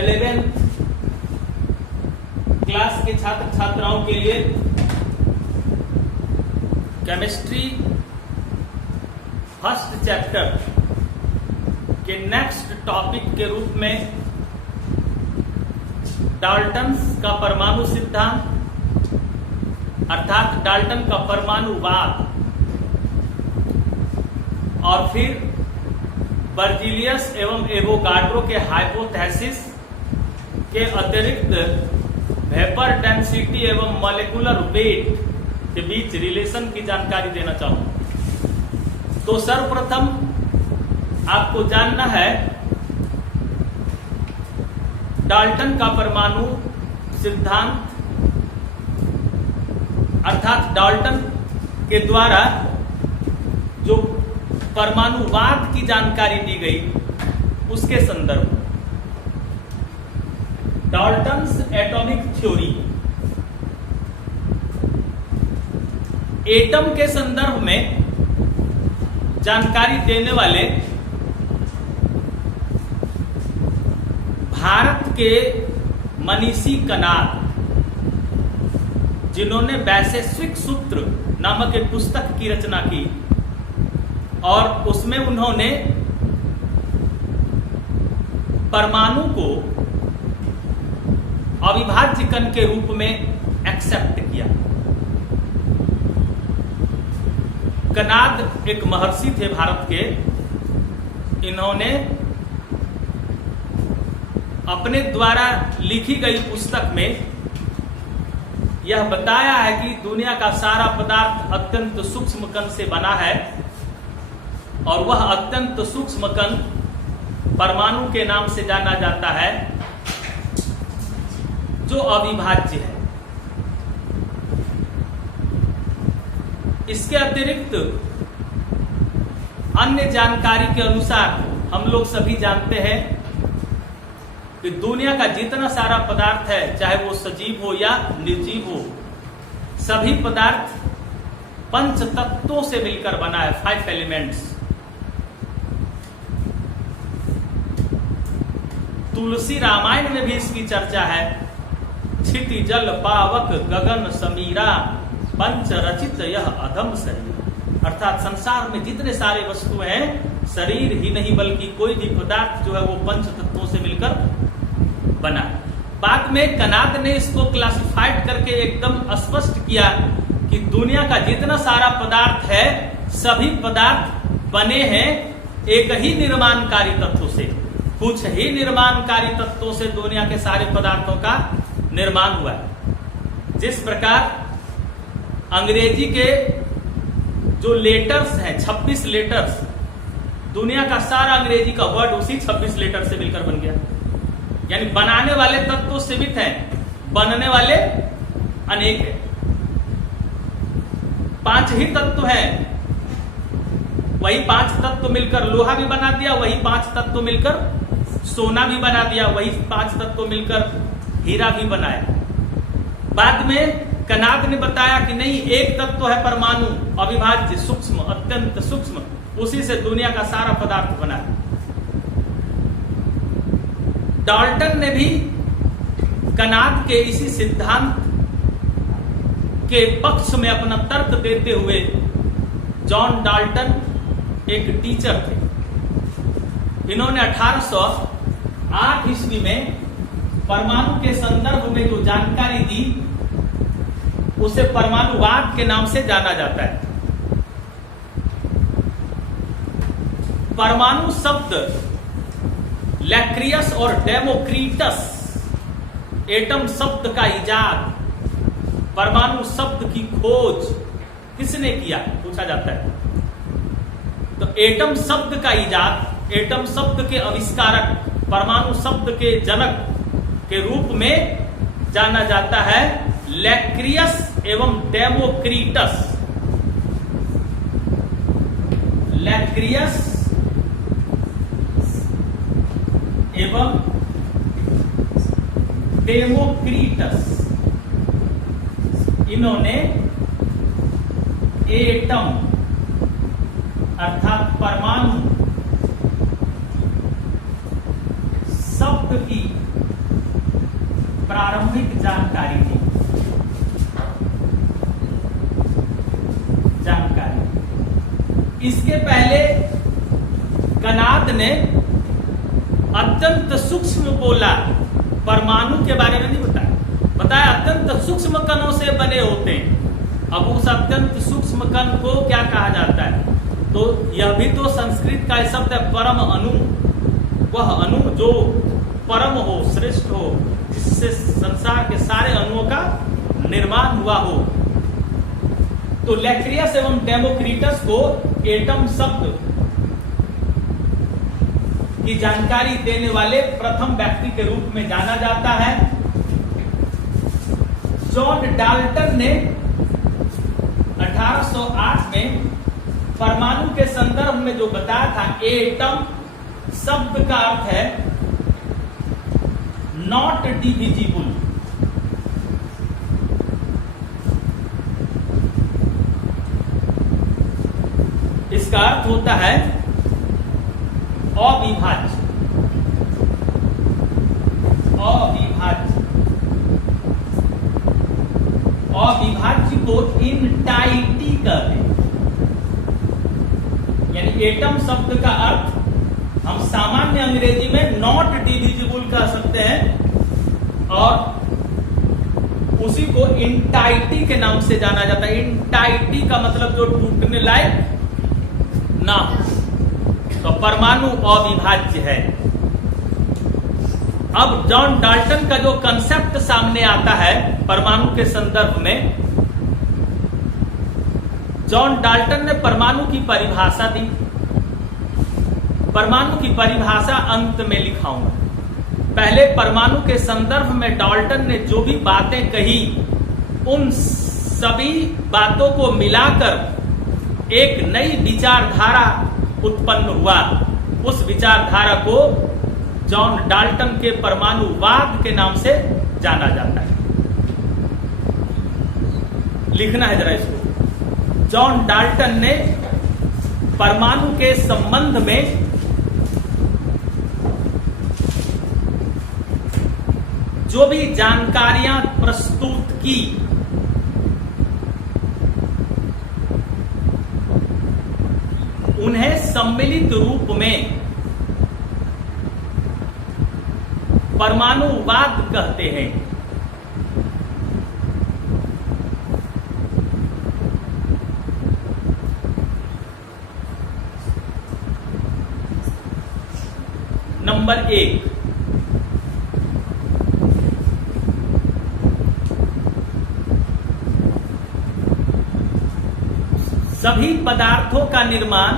11 class के छात्र छात्राओं के लिए केमिस्ट्री फर्स्ट चैप्टर के नेक्स्ट टॉपिक के रूप में डाल्टन्स का परमाणु सिद्धांत अर्थात डाल्टन का परमाणुवाद और फिर बर्जीलियस एवं एवोगाड्रो के हाइपोथेसिस के अतिरिक्त वेपर डेंसिटी एवं मॉलिक्यूलर वेट के बीच रिलेशन की जानकारी देना चाहूंगा। तो सर्वप्रथम आपको जानना है डाल्टन का परमाणु सिद्धांत अर्थात डाल्टन के द्वारा जो परमाणुवाद की जानकारी दी गई उसके संदर्भ में डाल्टन्स एटॉमिक थ्योरी एटम के संदर्भ में जानकारी देने वाले भारत के मनीषी कनाद जिन्होंने वैशेषिक सूत्र नामक एक पुस्तक की रचना की और उसमें उन्होंने परमाणु को अविभाज्य कण के रूप में एक्सेप्ट किया। कनाद एक महर्षि थे भारत के। इन्होंने अपने द्वारा लिखी गई पुस्तक में यह बताया है कि दुनिया का सारा पदार्थ अत्यंत सूक्ष्म कण से बना है और वह अत्यंत सूक्ष्म कण परमाणु के नाम से जाना जाता है जो अविभाज्य है। इसके अतिरिक्त अन्य जानकारी के अनुसार हम लोग सभी जानते हैं कि दुनिया का जितना सारा पदार्थ है चाहे वो सजीव हो या निर्जीव हो सभी पदार्थ पंच तत्वों से मिलकर बना है, 5 एलिमेंट्स। तुलसी रामायण में भी इसकी चर्चा है। क्षिति जल पावक गगन समीरा पंच रचित यह अधम शरीर अर्थात संसार में जितने सारे वस्तुएं हैं शरीर ही नहीं बल्कि कोई भी पदार्थ जो है वो पंच तत्वों से मिलकर बना। बाद में कनाद ने इसको क्लासिफाइड करके एकदम स्पष्ट किया कि दुनिया का जितना सारा पदार्थ है सभी पदार्थ बने हैं एक ही निर्माणकारी तत्व से। कुछ ही निर्माणकारी तत्वों से दुनिया के सारे पदार्थों का निर्माण हुआ है। जिस प्रकार अंग्रेजी के जो लेटर्स हैं 26 लेटर्स, दुनिया का सारा अंग्रेजी का वर्ड उसी 26 लेटर से मिलकर बन गया। यानी बनाने वाले तत्व सीमित हैं, बनने वाले अनेक हैं। 5 ही तत्व हैं, वही 5 तत्व मिलकर लोहा भी बना दिया, वही 5 तत्व मिलकर सोना भी बना दिया, वही 5 तत्व मिलकर हीरा भी बनाया। बाद में कनाद ने बताया कि नहीं, एक तत्व है परमाणु अविभाज्य सूक्ष्म अत्यंत सूक्ष्म, उसी से दुनिया का सारा पदार्थ बना है। डाल्टन ने भी कनाद के इसी सिद्धांत के पक्ष में अपना तर्क देते हुए, जॉन डाल्टन एक टीचर थे। इन्होंने 1808 ईस्वी में परमाणु के संदर्भ में जो जानकारी दी उसे परमाणुवाद के नाम से जाना जाता है। परमाणु शब्द लैक्रियस और डेमोक्रीटस, एटम शब्द का इजाद, परमाणु शब्द की खोज किसने किया पूछा जाता है। तो एटम शब्द का इजाद, एटम शब्द के आविष्कारक, परमाणु शब्द के जनक के रूप में जाना जाता है लैक्रियस एवं डेमोक्रीटस। लैक्रियस एवं डेमोक्रीटस, इन्होंने एटम अर्थात परमाणु शब्द की प्रारंभिक जानकारी थी। इसके पहले कनाद ने अत्यंत सूक्ष्म बोला, परमाणु के बारे में नहीं बताया अत्यंत सूक्ष्म कणों से बने होते हैं। अब उस अत्यंत सूक्ष्म कण को क्या कहा जाता है? तो यह भी तो संस्कृत का शब्द है, परम अणु। वह अणु जो परम हो, श्रेष्ठ हो, जिससे संसार के सारे अणुओं का निर्माण हुआ हो। तो लैक्रियस एवं डेमोक्रिटस को एटम शब्द की जानकारी देने वाले प्रथम व्यक्ति के रूप में जाना जाता है। जॉन डाल्टन ने 1808 में परमाणु के संदर्भ में जो बताया था, एटम शब्द का अर्थ है नॉट डिविजिबल। इसका अर्थ होता है अविभाज्य। अविभाज्य को इनटाइटी कहते हैं। यानी एटम शब्द का अर्थ हम सामान्य अंग्रेजी में नॉट डिविजिबल कह सकते हैं, और उसी को इनटाइटी के नाम से जाना जाता है। इनटाइटी का मतलब जो टूटने लायक ना हो। तो परमाणु अविभाज्य है। अब जॉन डाल्टन का जो कंसेप्ट सामने आता है परमाणु के संदर्भ में, जॉन डाल्टन ने परमाणु की परिभाषा दी। परमाणु की परिभाषा अंत में लिखाऊंगा। पहले परमाणु के संदर्भ में डाल्टन ने जो भी बातें कही, उन सभी बातों को मिलाकर एक नई विचारधारा उत्पन्न हुआ। उस विचारधारा को जॉन डाल्टन के परमाणुवाद के नाम से जाना जाता है। लिखना है जरा इसको। जॉन डाल्टन ने परमाणु के संबंध में जो भी जानकारियां प्रस्तुत की, उन्हें सम्मिलित रूप में परमाणुवाद कहते हैं। नंबर 1, सभी पदार्थों का निर्माण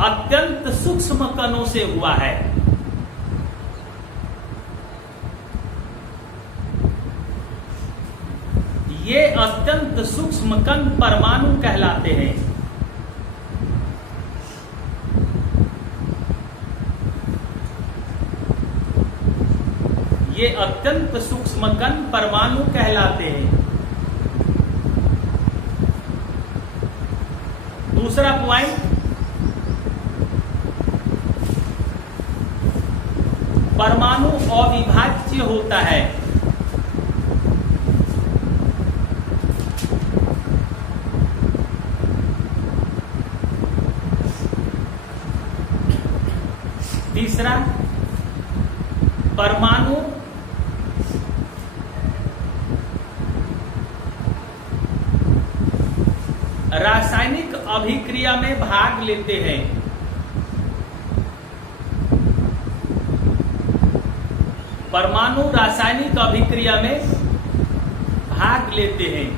अत्यंत सूक्ष्म कणों से हुआ है। ये अत्यंत सूक्ष्म कण परमाणु कहलाते हैं। ये अत्यंत सूक्ष्म कण परमाणु कहलाते हैं। दूसरा पॉइंट, परमाणु अविभाज्य होता है। तीसरा, परमाणु रासायनिक अभिक्रिया में भाग लेते हैं। परमाणु रासायनिक अभिक्रिया में भाग लेते हैं।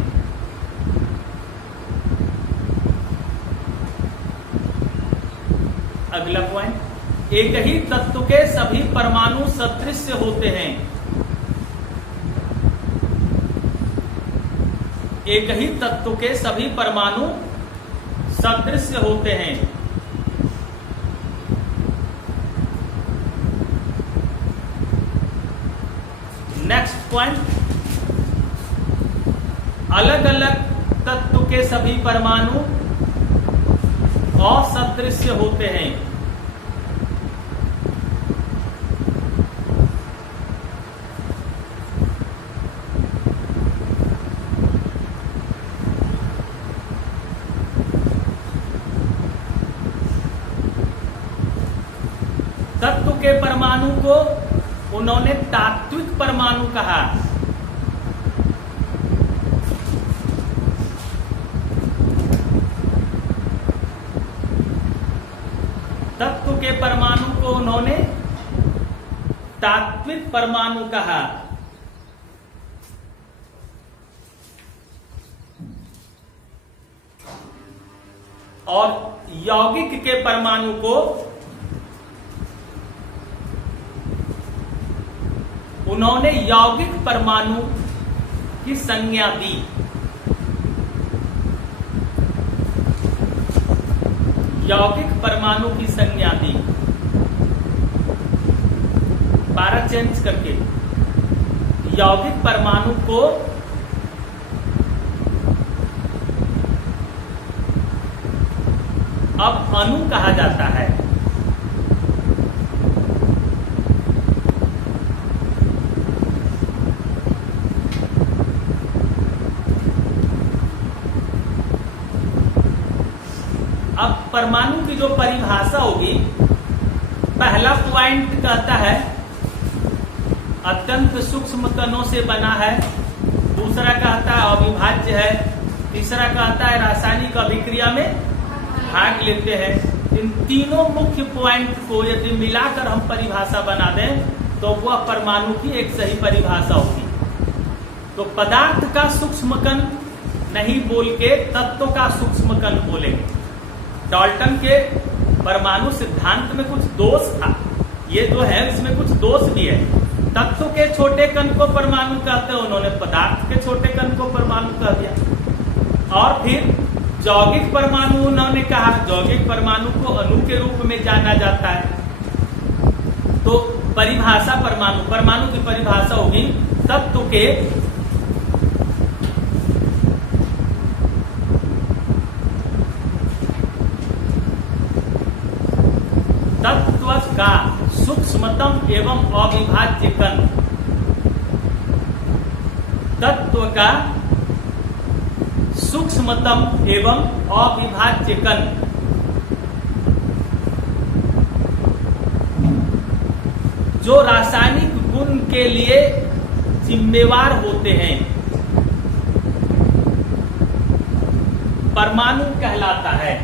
अगला पॉइंट, एक ही तत्व के सभी परमाणु सदृश होते हैं। एक ही तत्व के सभी परमाणु सदृश होते हैं। नेक्स्ट पॉइंट, अलग अलग तत्व के सभी परमाणु असदृश होते हैं। तत्व के परमाणु को उन्होंने तात्विक परमाणु कहा। तत्व के परमाणु को उन्होंने तात्विक परमाणु कहा। और यौगिक के परमाणु को उन्होंने यौगिक परमाणु की संज्ञा दी। यौगिक परमाणु की संज्ञा दी, पारा चेंज करके यौगिक परमाणु को अब अणु कहा जाता है। अब परमाणु की जो परिभाषा होगी, पहला पॉइंट कहता है अत्यंत सूक्ष्म कणों से बना है, दूसरा कहता है अविभाज्य है, तीसरा कहता है रासायनिक अभिक्रिया में भाग लेते हैं। इन तीनों मुख्य पॉइंट को यदि मिलाकर हम परिभाषा बना दें तो वह परमाणु की एक सही परिभाषा होगी। तो पदार्थ का सूक्ष्म कण नहीं बोल के तत्व का सूक्ष्म कण बोलेंगे। डाल्टन के परमाणु सिद्धांत में कुछ दोष था, ये जो है इसमें कुछ दोष भी है। तत्व के छोटे कण को परमाणु कहते हैं, उन्होंने पदार्थ के छोटे कण को परमाणु कह दिया। और फिर यौगिक परमाणु उन्होंने कहा, यौगिक परमाणु को अणु के रूप में जाना जाता है। तो परिभाषा परमाणु की परिभाषा होगी तत्व के तत्व का सूक्ष्मतम एवं अविभाज्य कण। तत्व का सूक्ष्मतम एवं अविभाज्य कण जो रासायनिक गुण के लिए जिम्मेवार होते हैं, परमाणु कहलाता है।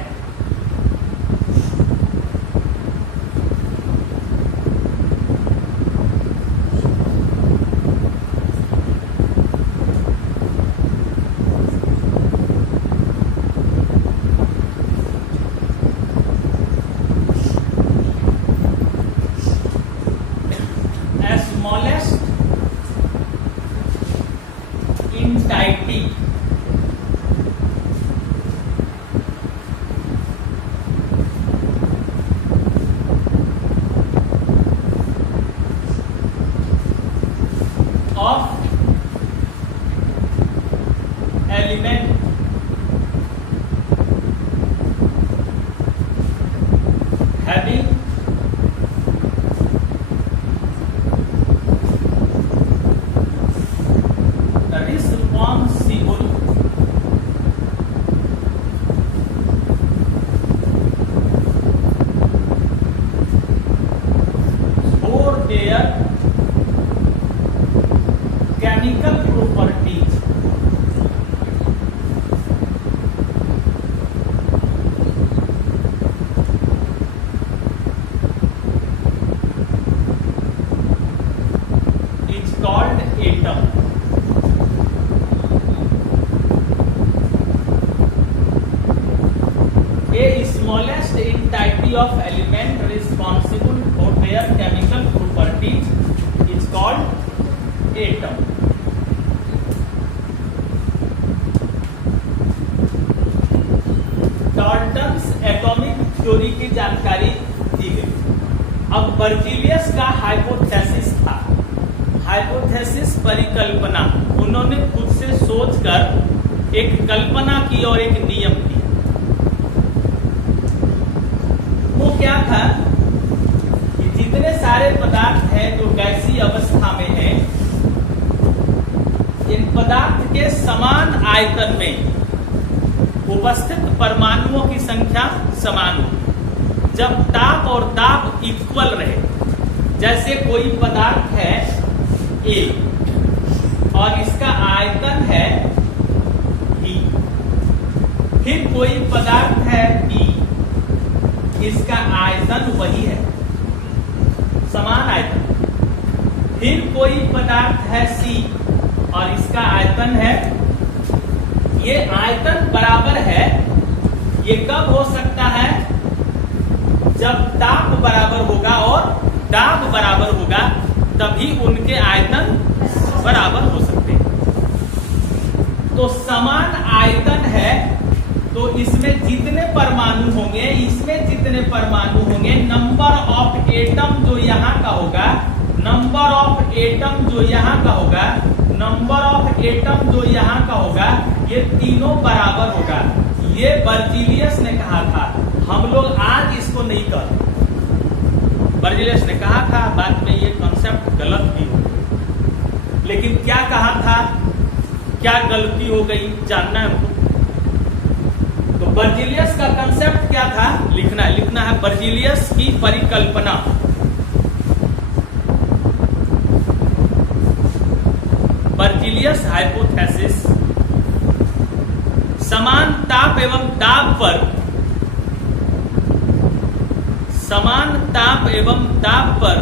Of element responsible for their chemical properties is called atom. Dalton's atomic theory की जानकारी दी गई। अब बर्जीलियस का हाइपोथेसिस था। हाइपोथेसिस परिकल्पना, उन्होंने खुद से सोचकर एक कल्पना की और एक नियम दिया। वो क्या था कि जितने सारे पदार्थ हैं जो गैसीय अवस्था में हैं, इन पदार्थ के समान आयतन में उपस्थित परमाणुओं की संख्या समान होगी। जब ताप और दाब इक्वल रहे। जैसे कोई पदार्थ है A और इसका आयतन है V, फिर कोई पदार्थ है B, इसका आयतन वही है, समान आयतन। फिर कोई पदार्थ है C और इसका आयतन है, ये आयतन बराबर है। ये कब हो सकता है? जब ताप बराबर होगा और दाब बराबर होगा, तभी उनके आयतन बराबर हो सकते हैं। तो समान आयतन है, तो इसमें जितने परमाणु होंगे, इसमें जितने परमाणु होंगे, नंबर ऑफ एटम जो यहाँ का होगा, नंबर ऑफ एटम जो यहाँ का होगा, नंबर ऑफ एटम जो यहाँ का होगा, ये तीनों बराबर होगा। ये बर्जीलियस ने कहा था, हम लोग आज इसको नहीं कहते। बर्जीलियस ने कहा था, बाद में ये कॉन्सेप्ट गलत भी हो गई। लेकिन क्या कहा था, क्या गलती हो गई, जानना है हमको। तो बर्जीलियस का कॉन्सेप्ट क्या था, लिखना है बर्जीलियस की परिकल्पना। बर्जीलियस हाइपोथेसिस, समान ताप एवं दाब पर, समान ताप एवं दाब पर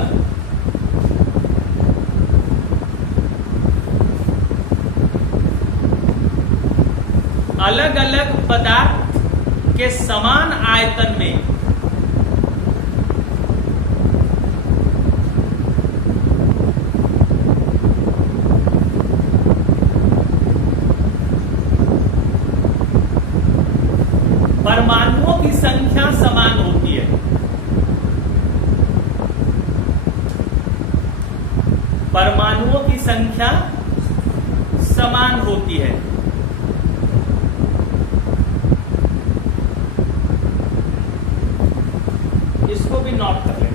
अलग अलग पदार्थ के समान आयतन में परमाणुओं की संख्या समान होती है। परमाणुओं की संख्या समान होती है। इसको भी नोट कर लें।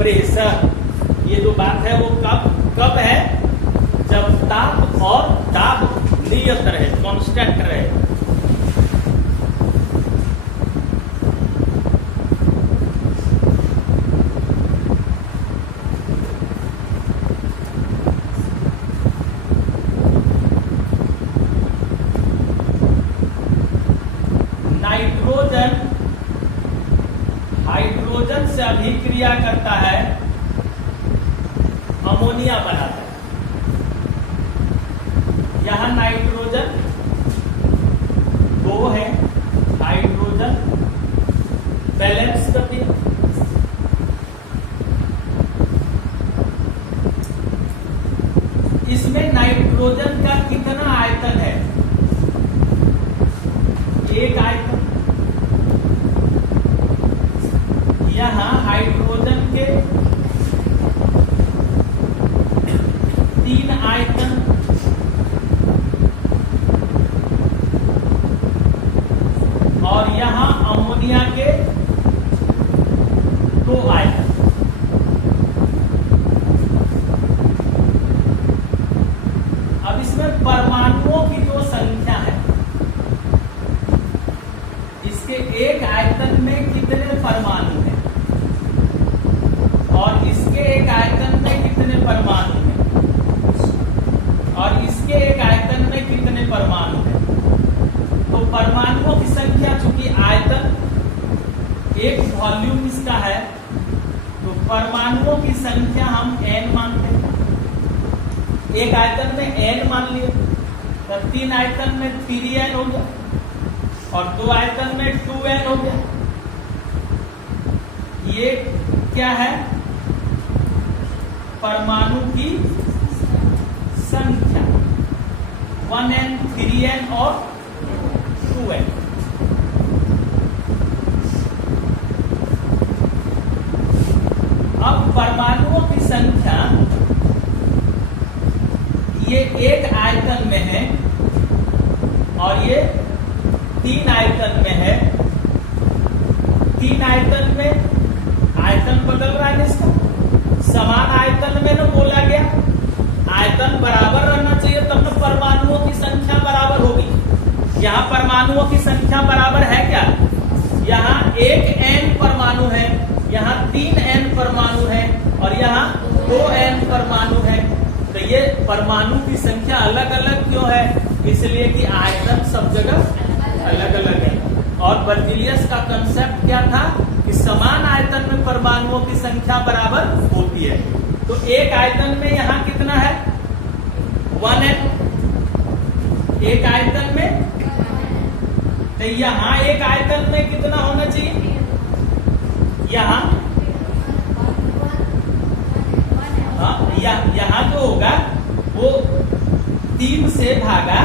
प्रेशर, ये जो बात है वो कब है? जब ताप और दाब नियत रहे, कांस्टेंट रहे। नाइट्रोजन हाइड्रोजन से अभिक्रिया करता है, अमोनिया बनाता है। यहां नाइट्रोजन 2 है, हाइड्रोजन बैलेंस कर दिया। इसमें नाइट्रोजन का कितना आयतन है? एक आयतन। यहां हाइड्रोजन के 3 आयतन, और यहां अमोनिया के 2 आयतन। अब इसमें परमाणुओं की जो संख्या है, इसके एक आयतन में कितने परमाणु हैं और इसके एक आयतन में कितने परमाणु हैं और इसके एक आयतन में कितने परमाणु हैं। तो परमाणुओं की संख्या, चूंकि आयतन एक वॉल्यूम इसका है, तो परमाणुओं की संख्या हम n मानते हैं। एक आयतन में n मान लिए, तब 3 आयतन में 3n हो गया और 2 आयतन में 2n हो गया। ये क्या है? परमाणु की संख्या 1n, 3n और 2n। अब परमाणुओं की संख्या ये एक आयतन में है और ये 3 आयतन में है। 3 आयतन में आयतन बदल रहा है इसका, समान आयतन में न बोला गया, आयतन बराबर रहना चाहिए तब तो परमाणुओं की संख्या बराबर होगी। यहाँ परमाणुओं की संख्या बराबर है क्या? यहाँ 1 n परमाणु है, यहाँ 3 n परमाणु है और यहाँ 2 n परमाणु है। तो ये परमाणु की संख्या अलग अलग क्यों है? इसलिए कि आयतन सब जगह अलग अलग है। और बर्जिलियस का कंसेप्ट क्या था कि समान आयतन में परमाणुओं की संख्या बराबर होती है। तो एक आयतन में यहाँ कितना है? 1n। एक आयतन में, तो यहाँ एक आयतन में कितना होना चाहिए? यहाँ यहाँ जो होगा वो 3 से भागा,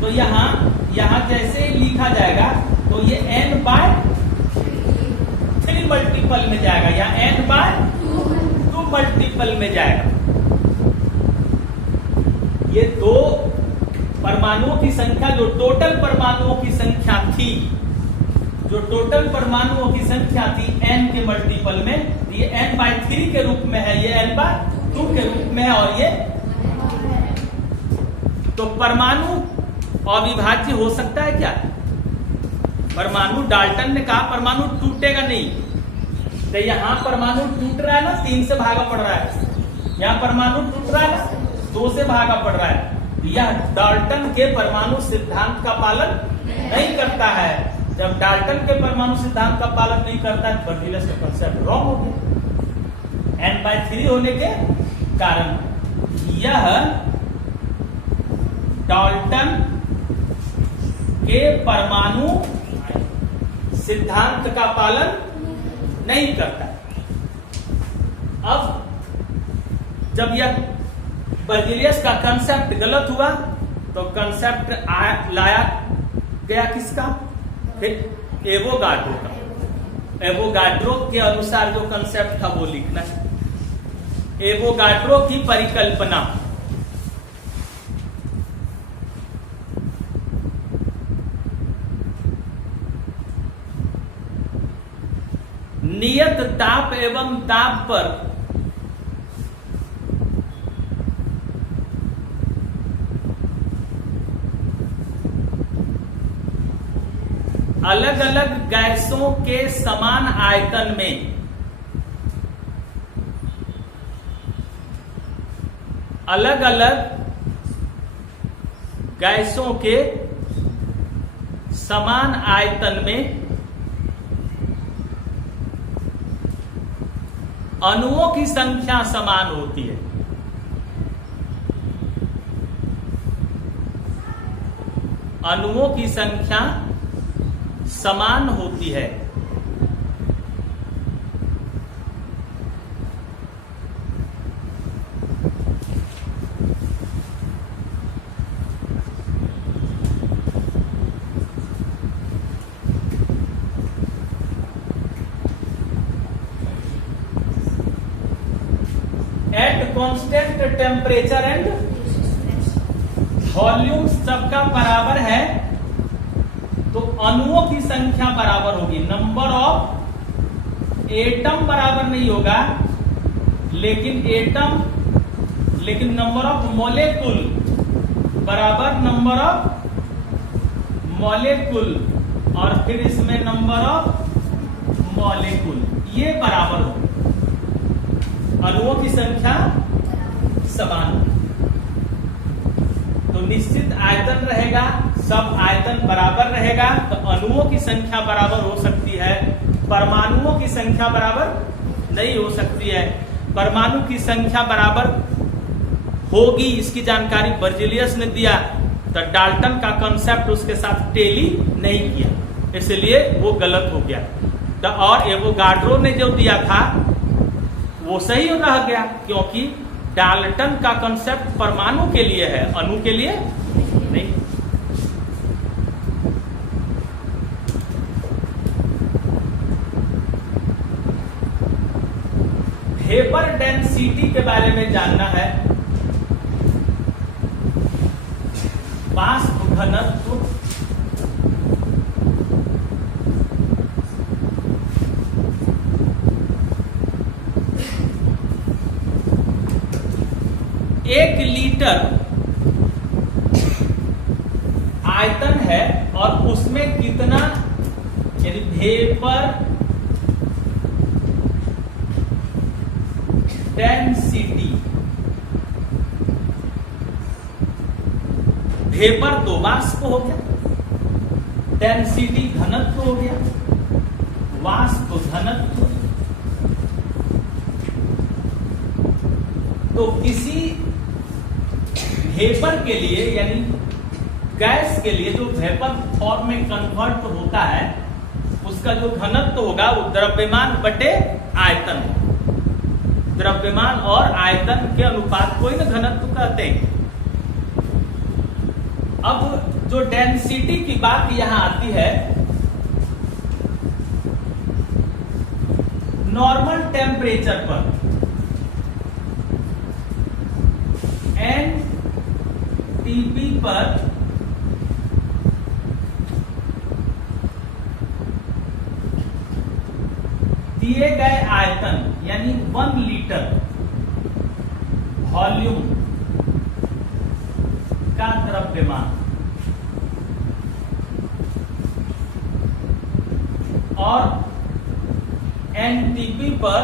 तो यहाँ जैसे लिखा जाएगा तो ये n/3 मल्टीपल में जाएगा, या n/2 मल्टीपल में जाएगा। ये 2 परमाणुओं की संख्या, जो टोटल परमाणुओं की संख्या थी, जो टोटल परमाणुओं की संख्या थी n के मल्टीपल में, ये n/3 के रूप में है, ये n/2 के रूप में है। और ये तो परमाणु अविभाज्य हो सकता है क्या? परमाणु, डाल्टन ने कहा परमाणु टूटेगा नहीं, तो यहाँ परमाणु टूट रहा है ना, 3 से भागा पड़ रहा है। यहाँ परमाणु टूट रहा है ना, 2 से भागा पड़ रहा है। यह डाल्टन के परमाणु सिद्धांत का पालन नहीं करता है। जब डाल्टन के परमाणु सिद्धांत का पालन नहीं करता है, बर्जिलियस का कंसेप्ट रॉन्ग हो गया। n/3 होने के कारण यह डाल्टन के परमाणु सिद्धांत का पालन नहीं करता। अब जब यह बर्जिलियस का कंसेप्ट गलत हुआ तो कंसेप्ट लाया गया किसका? फिर एवोगाड्रो का। एवोगाड्रो के अनुसार जो कंसेप्ट था वो लिखना है। एवोगाड्रो की परिकल्पना, नियत ताप एवं ताप पर अलग अलग गैसों के समान आयतन में अलग अलग गैसों के समान आयतन में अणुओं की संख्या समान होती है। अणुओं की संख्या समान होती है। At constant temperature and volume सबका बराबर है, तो अणुओं की संख्या बराबर होगी। नंबर ऑफ एटम बराबर नहीं होगा, लेकिन नंबर ऑफ मॉलेक्यूल बराबर नंबर ऑफ मॉलेक्यूल, और फिर इसमें नंबर ऑफ मॉलेक्यूल ये बराबर होगा। अणुओं की संख्या समान, तो निश्चित आयतन रहेगा, सब आयतन बराबर रहेगा, तो अणुओं की संख्या बराबर हो सकती है, परमाणुओं की संख्या बराबर नहीं हो सकती है। परमाणु की संख्या बराबर होगी, इसकी जानकारी बर्जिलियस ने दिया, तो डाल्टन का कंसेप्ट उसके साथ टेली नहीं किया, इसलिए वो गलत हो गया। तो और एवोगाड्रो ने जो दिया था वो सही रह गया, क्योंकि डाल्टन का कंसेप्ट परमाणु के लिए है, अणु के लिए नहीं। वेपर डेंसिटी के बारे में जानना है। वाष्प घनत्व एक लीटर आयतन है और उसमें कितना, यानी वेपर डेंसिटी, वेपर तो वाष्प हो गया, डेंसिटी घनत्व हो गया, वाष्प घनत्व। तो किसी वेपर के लिए यानी गैस के लिए जो वेपर फॉर्म में कन्वर्ट होता है उसका जो घनत्व होगा वो द्रव्यमान बटे आयतन, द्रव्यमान और आयतन के अनुपात को ही ना घनत्व कहते हैं। अब जो डेंसिटी की बात यहां आती है, नॉर्मल टेम्परेचर पर एनटीपी पर दिए गए आयतन यानी 1 लीटर वॉल्यूम का द्रव्यमान और एनटीपी पर,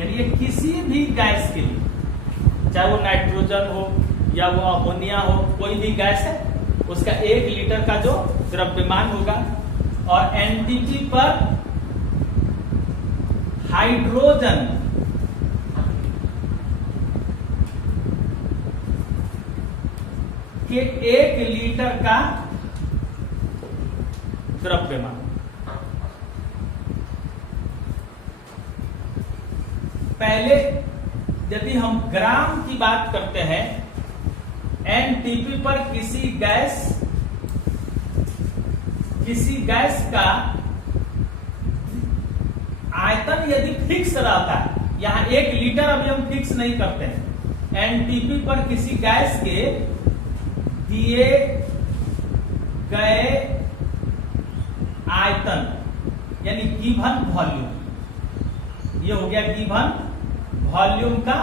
यानी ये किसी भी गैस के लिए, चाहे वो नाइट्रोजन हो या वो अमोनिया हो, कोई भी गैस है उसका 1 लीटर का जो द्रव्यमान होगा, और एनटीपी पर हाइड्रोजन के 1 लीटर का द्रव्यमान। पहले यदि हम ग्राम की बात करते हैं, एनटीपी पर किसी गैस का आयतन यदि फिक्स रहता है, यहां 1 लीटर अभी हम फिक्स नहीं करते हैं, एनटीपी पर किसी गैस के दिए गए आयतन यानी गिवन वॉल्यूम, ये हो गया गिवन वॉल्यूम का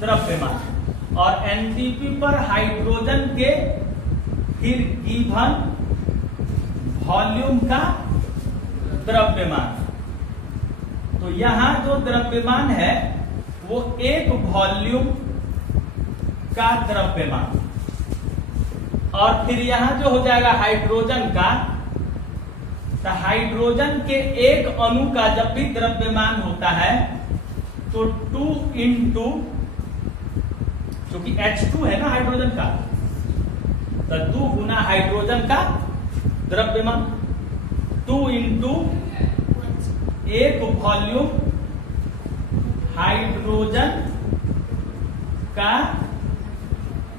द्रव्यमान, और एनटीपी पर हाइड्रोजन के फिर गिवन वॉल्यूम का द्रव्यमान। तो यहां जो द्रव्यमान है वो 1 वॉल्यूम का द्रव्यमान, और फिर यहां जो हो जाएगा हाइड्रोजन का, तो हाइड्रोजन के 1 अणु का जब भी द्रव्यमान होता है तो 2 इंटू, क्योंकि H2 है ना हाइड्रोजन का, तो 2 गुना हाइड्रोजन का द्रव्यमान, 2 इंटू 1 वॉल्यूम हाइड्रोजन का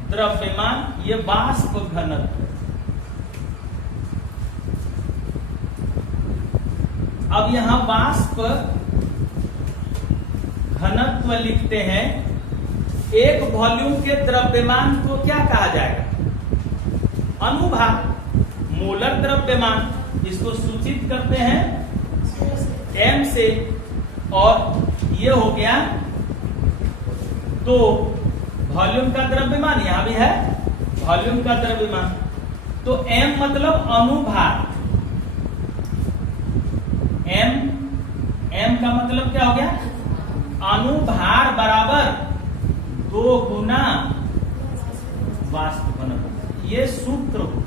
द्रव्यमान, ये वाष्प घनत्व। अब यहां वाष्प घनत्व लिखते हैं। 1 वॉल्यूम के द्रव्यमान को क्या कहा जाएगा? अनुभार, मोलर द्रव्यमान, इसको सूचित करते हैं m से, और ये हो गया 2 वॉल्यूम का द्रव्यमान, यहां भी है वॉल्यूम का द्रव्यमान, तो m मतलब अनुभार, m का मतलब क्या हो गया? अनुभार बराबर 2 गुना वाष्प घनत्व। ये सूत्र हो,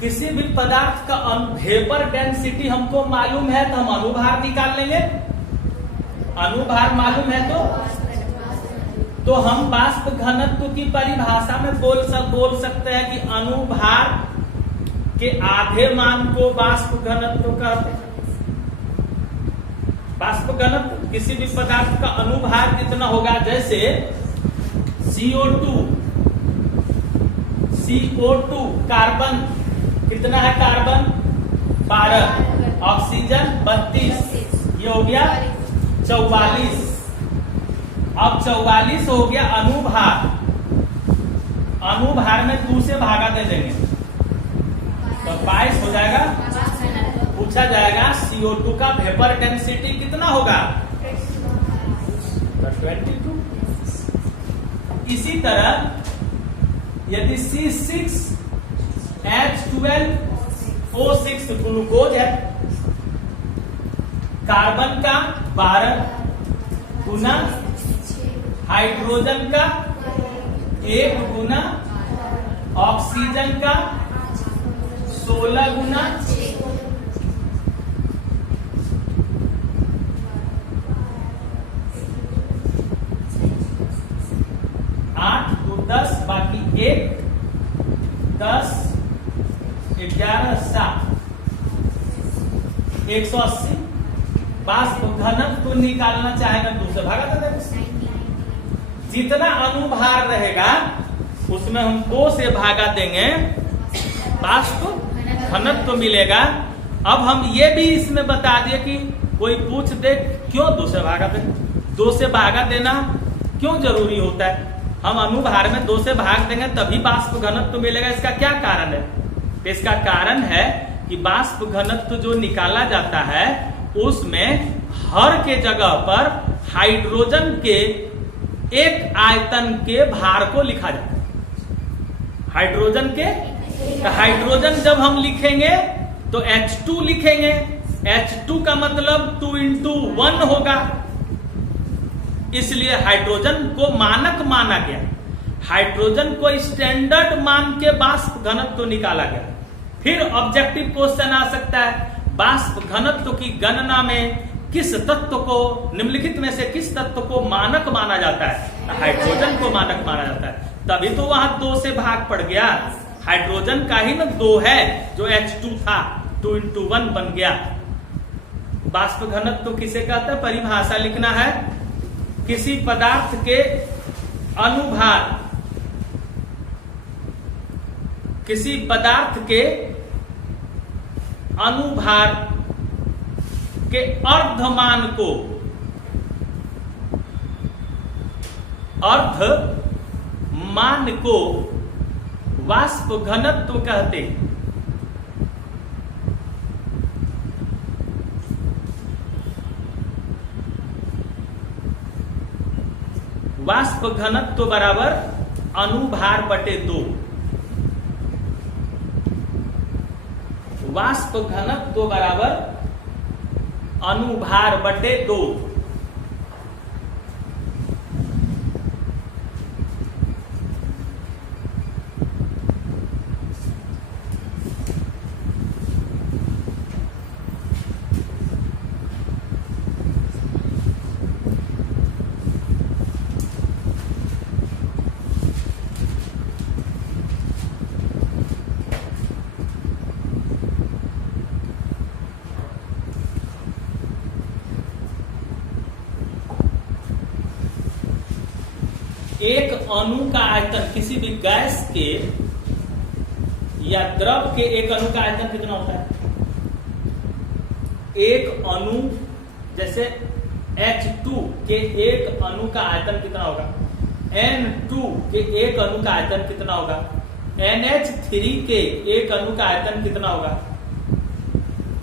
किसी भी पदार्थ का वेपर डेंसिटी हमको मालूम है तो हम अनुभार निकाल लेंगे, अनुभार मालूम है तो हम वाष्प घनत्व की परिभाषा में बोल सकते हैं कि अनुभार के आधे मान को वाष्प घनत्व कहते हैं। वाष्प घनत्व किसी भी पदार्थ का अनुभार कितना होगा, जैसे CO2 कार्बन कितना है? कार्बन 12, ऑक्सीजन 32, ये हो गया 44। अब 44 हो गया अनुभार। अनुभार में 2 से भागा दे देंगे तो 22 हो जाएगा। पूछा जाएगा CO2 का वेपर डेंसिटी कितना होगा, 22। इसी तरह यदि C6H12O6 ग्लूकोज है, कार्बन का 12 गुना, हाइड्रोजन का 1 गुना, ऑक्सीजन का 16 गुना, आठ 10 बाकी 1 10 11 7 180। वाष्प घनत्व तो निकालना चाहेगा 2 से भागा दे देंगे। जितना अनुभार रहेगा उसमें हम 2 से भागा देंगे, वाष्प घनत्व तो मिलेगा। अब हम ये भी इसमें बता दिए कि कोई पूछ दे क्यों 2 से भागा दे, 2 से भागा देना क्यों जरूरी होता है। हम अनुभार में 2 से भाग देंगे तभी वाष्प घनत्व तो मिलेगा। इसका क्या कारण है, तो इसका कारण है कि वाष्प घनत्व जो निकाला जाता है उसमें हर के जगह पर हाइड्रोजन के एक आयतन के भार को लिखा जाता है। हाइड्रोजन के, हाइड्रोजन जब हम लिखेंगे तो H2 लिखेंगे। H2 का मतलब 2 × 1 होगा, इसलिए हाइड्रोजन को मानक माना गया। हाइड्रोजन को स्टैंडर्ड मान के वाष्प घनत्व निकाला गया। फिर ऑब्जेक्टिव क्वेश्चन आ सकता है, वाष्प घनत्व की गणना में किस तत्व को, निम्नलिखित में से किस तत्व को मानक माना जाता है, हाइड्रोजन को मानक माना जाता है। तभी तो वहां 2 से भाग पड़ गया। हाइड्रोजन का ही ना 2 है जो H2 था, 2 × 1 बन गया। वाष्प घनत्व तो किसे कहता है, परिभाषा लिखना है, किसी पदार्थ के अनुभार, किसी पदार्थ के अनुभार के अर्धमान को, अर्धमान को वाष्प घनत्व कहते हैं। वाष्प घनत्व बराबर अनुभार बटे 2। वाष्प घनत्व बराबर अनुभार बटे 2। एक अणु का आयतन, किसी भी गैस के या द्रव के एक अणु का आयतन कितना होता है? एक अणु, जैसे H2 के एक अणु का आयतन कितना होगा? N2 के एक अणु का आयतन कितना होगा? NH3 के एक अणु का आयतन कितना होगा?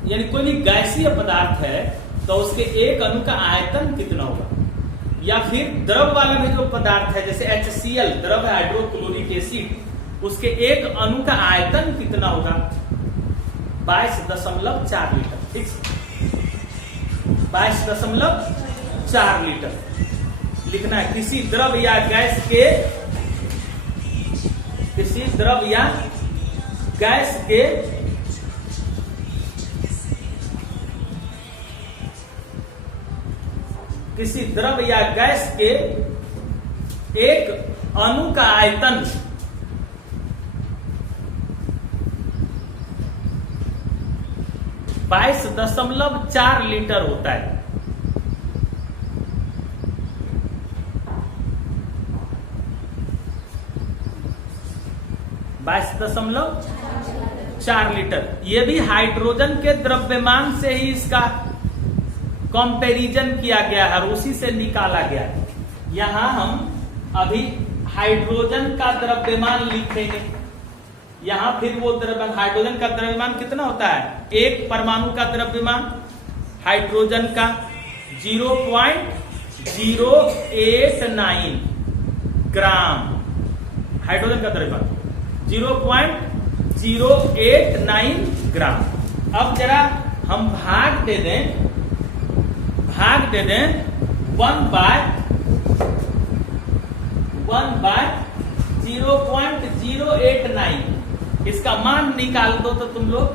यानी कोई भी गैसीय पदार्थ है तो उसके एक अणु का आयतन कितना होगा? या फिर द्रव वाला में जो पदार्थ है जैसे HCl, द्रव हाइड्रोक्लोरिक एसिड, उसके एक अणु का आयतन कितना होगा? 22.4 लीटर। ठीक, 22.4 लीटर लिखना है। किसी द्रव या गैस के, किसी द्रव या गैस के किसी द्रव या गैस के एक अणु का आयतन 22.4 लीटर होता है। बाईस दशमलव 4 लीटर। ये भी हाइड्रोजन के द्रव्यमान से ही इसका कंपैरिजन किया गया है और उसी से निकाला गया है। यहां हम अभी हाइड्रोजन का द्रव्यमान लिखेंगे। यहां फिर वो हाइड्रोजन का द्रव्यमान कितना होता है? एक परमाणु का द्रव्यमान हाइड्रोजन का 0.089 ग्राम। हाइड्रोजन का द्रव्यमान 0.089 ग्राम। अब जरा हम भाग दे दें 1/0.089। इसका मान निकाल दो तो तुम लोग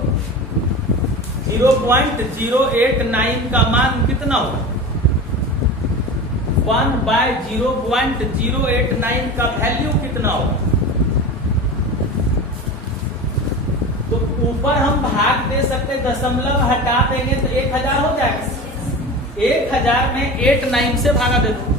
0.089 का मान कितना होगा? 1/0.089 का वैल्यू कितना होगा? तो ऊपर हम भाग दे सकते, दशमलव हटा देंगे तो 1000 हो जाएगा। 1000 में 89 से भागा दे दो।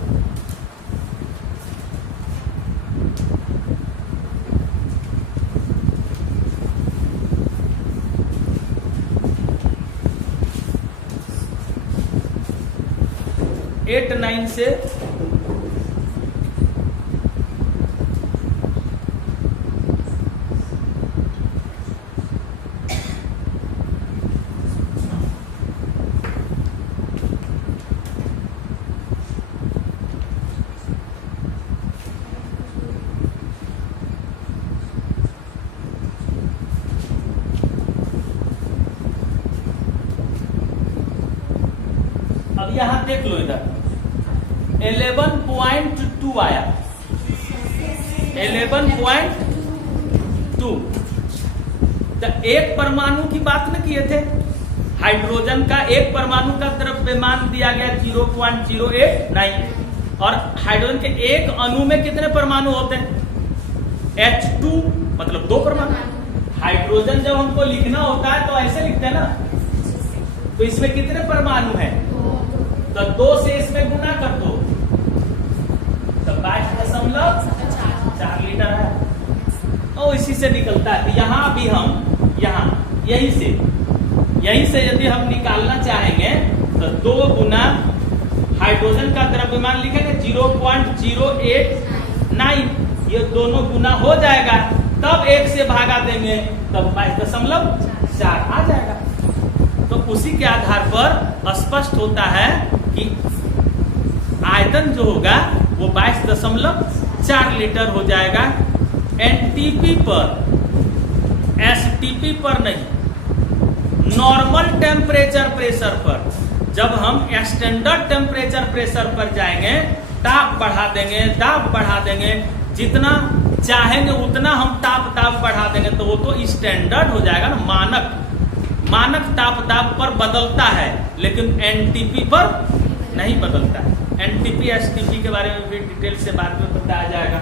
एट नाइन से अब यहां देख लो, इधर 11.2 आया। 11.2 तो एक परमाणु की बात न किए थे। हाइड्रोजन का एक परमाणु का द्रव्यमान दिया गया 0.089 और हाइड्रोजन के एक अणु में कितने परमाणु होते हैं? H2 मतलब 2 परमाणु। हाइड्रोजन जब हमको लिखना होता है तो ऐसे लिखते हैं ना, तो इसमें कितने परमाणु हैं? तो 2 से इसमें गुना कर दो तो 22.4 लीटर है और इसी से निकलता है। तो यहां भी हम यहीं से यदि हम निकालना चाहेंगे तो 2 गुना हाइड्रोजन का द्रव्यमान लिखेंगे 0.089, ये दोनों गुना हो जाएगा, तब 1 से भागा देंगे तब 22.4 आ जाएगा। तो उसी के आधार पर स्पष्ट होता है कि आयतन जो होगा वो 22.4 लीटर हो जाएगा। एनटीपी पर, एसटीपी पर नहीं, नॉर्मल टेम्परेचर प्रेशर पर। जब हम स्टैंडर्ड टेम्परेचर प्रेशर पर जाएंगे, ताप बढ़ा देंगे, जितना चाहेंगे उतना हम ताप बढ़ा देंगे, तो वो तो स्टैंडर्ड हो जाएगा ना। मानक ताप पर बदलता है, लेकिन एनटीपी पर नहीं बदलता है। एनटीपी एसटीपी के बारे में भी डिटेल से बाद में बताया जाएगा।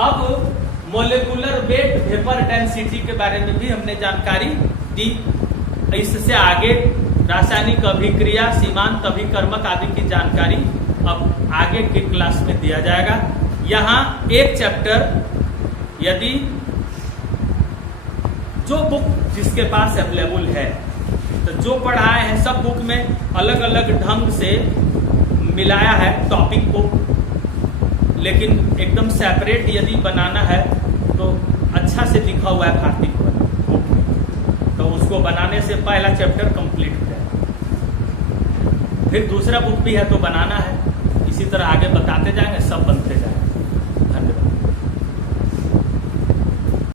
अब मोलेकुलर वेट, वेपर डेंसिटी के बारे में भी हमने जानकारी दी। इससे आगे रासायनिक अभिक्रिया, सीमांत अभिकर्मक आदि की जानकारी अब आगे के क्लास में दिया जाएगा। यहाँ एक चैप्टर, यदि जो बुक जिसके पास अवेलेबल है, तो जो पढ़ाए हैं सब बुक में अलग अलग ढंग से मिलाया है टॉपिक को, लेकिन एकदम सेपरेट यदि बनाना है तो अच्छा से लिखा हुआ है भारती बुक, तो उसको बनाने से पहला चैप्टर कंप्लीट हो जाए। फिर दूसरा बुक भी है तो बनाना है, इसी तरह आगे बताते जाएंगे, सब बनते